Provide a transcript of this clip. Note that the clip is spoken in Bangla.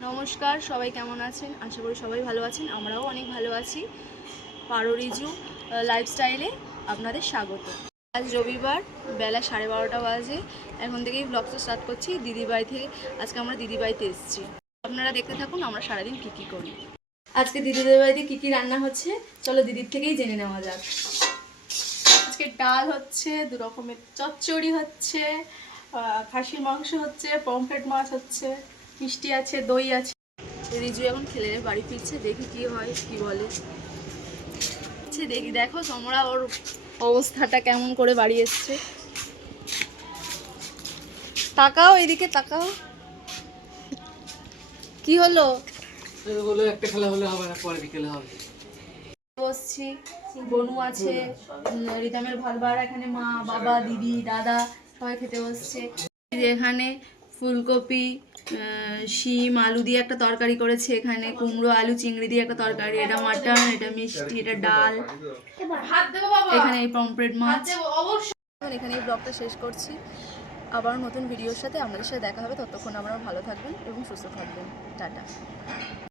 নমস্কার, সবাই কেমন আছেন? আশা করি সবাই ভালো আছেন। আমরাও অনেক ভালো আছি। পারো রিজু লাইফস্টাইলে আপনাদের স্বাগত। আজ রবিবার, বেলা 12:30 বাজে। এখন থেকেই ব্লগটা স্টার্ট করছি দিদিবাড়ি থেকে। আজকে আমরা দিদিবাড়িতে এসেছি। আপনারা দেখতে থাকুন আমরা সারাদিন কী কী করি। আজকে দিদিদের বাড়িতে কী কী রান্না হচ্ছে চলো দিদির থেকেই জেনে নেওয়া যাক। আজকে ডাল হচ্ছে, 2 রকমের চচ্চড়ি হচ্ছে, খাসির মাংস হচ্ছে, পমফ্রেট মাছ হচ্ছে, মিষ্টি আছে, দই আছে। রিজু এখন খেলে বাড়ি ফিরছে, দেখি কি হয়, কি বলে। দেখি, দেখো তোমরা ওর অবস্থাটা কেমন করে বাড়ি এসছে। তাকাও, এদিকে তাকাও। কি হলো? একটা খেলা হলে হবে না, পরে বিকেলে হবে। বসছি, বনু আছে, রিদামের ভালবার, এখানে মা, বাবা, দিদি, দাদা সবাই খেতে বসছে। এখানে ফুলকপি, শিম, আলু দিয়ে একটা তরকারি করেছে। এখানে কুমড়ো, আলু, চিংড়ি দিয়ে একটা তরকারি। এটা মাটন, এটা মিষ্টি, এটা ডাল। এখানে এই পমফ্রেট মাছ। এখানে এই ব্লগটা শেষ করছি। আবার নতুন ভিডিওর সাথে আপনাদের সাথে দেখা হবে। ততক্ষণ আপনারা ভালো থাকবেন এবং সুস্থ থাকবেন। টাটা।